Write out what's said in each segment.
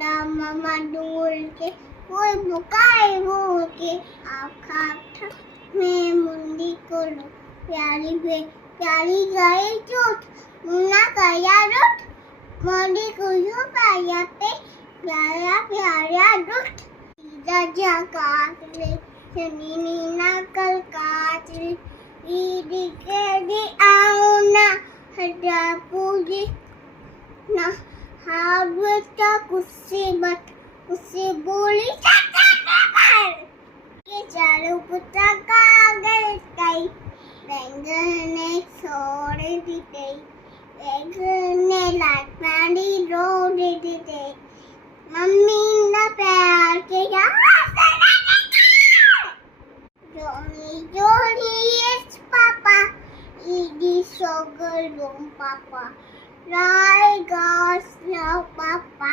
चंदा मामा डोल के कोई बुकाए बोल के आखा में मुंडी को लो प्यारी गाय चोट मुन्ना कया रोट मुंडी को जो पाया पे प्यारा प्यारा रोट राजा काटले शनि नीना कल काटले ईदी के दी आउना हटा पूजी ना हावता कुस्सी बोली के चारों पुता कागल कई बैंगन ने छोड़ दी बैंगन ने लाट पानी रोड दी मम्मी ना प्यार के Johnny yes papa Edie sugar room papa Rai goes now papa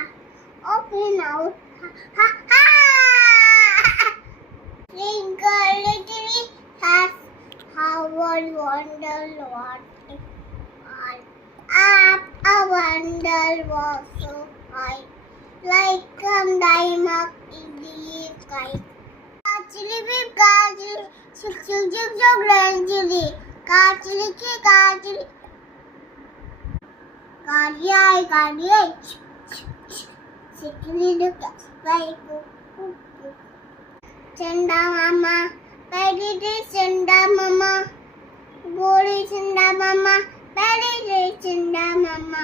open out ha ha Twinkle little has how wonder what it was up a wonder was so high like diamond in the sky Chili beep chili chili grand chili chili chili look like Chanda mama Pedi Chanda mama Boli Chanda mama Pedi Chanda mama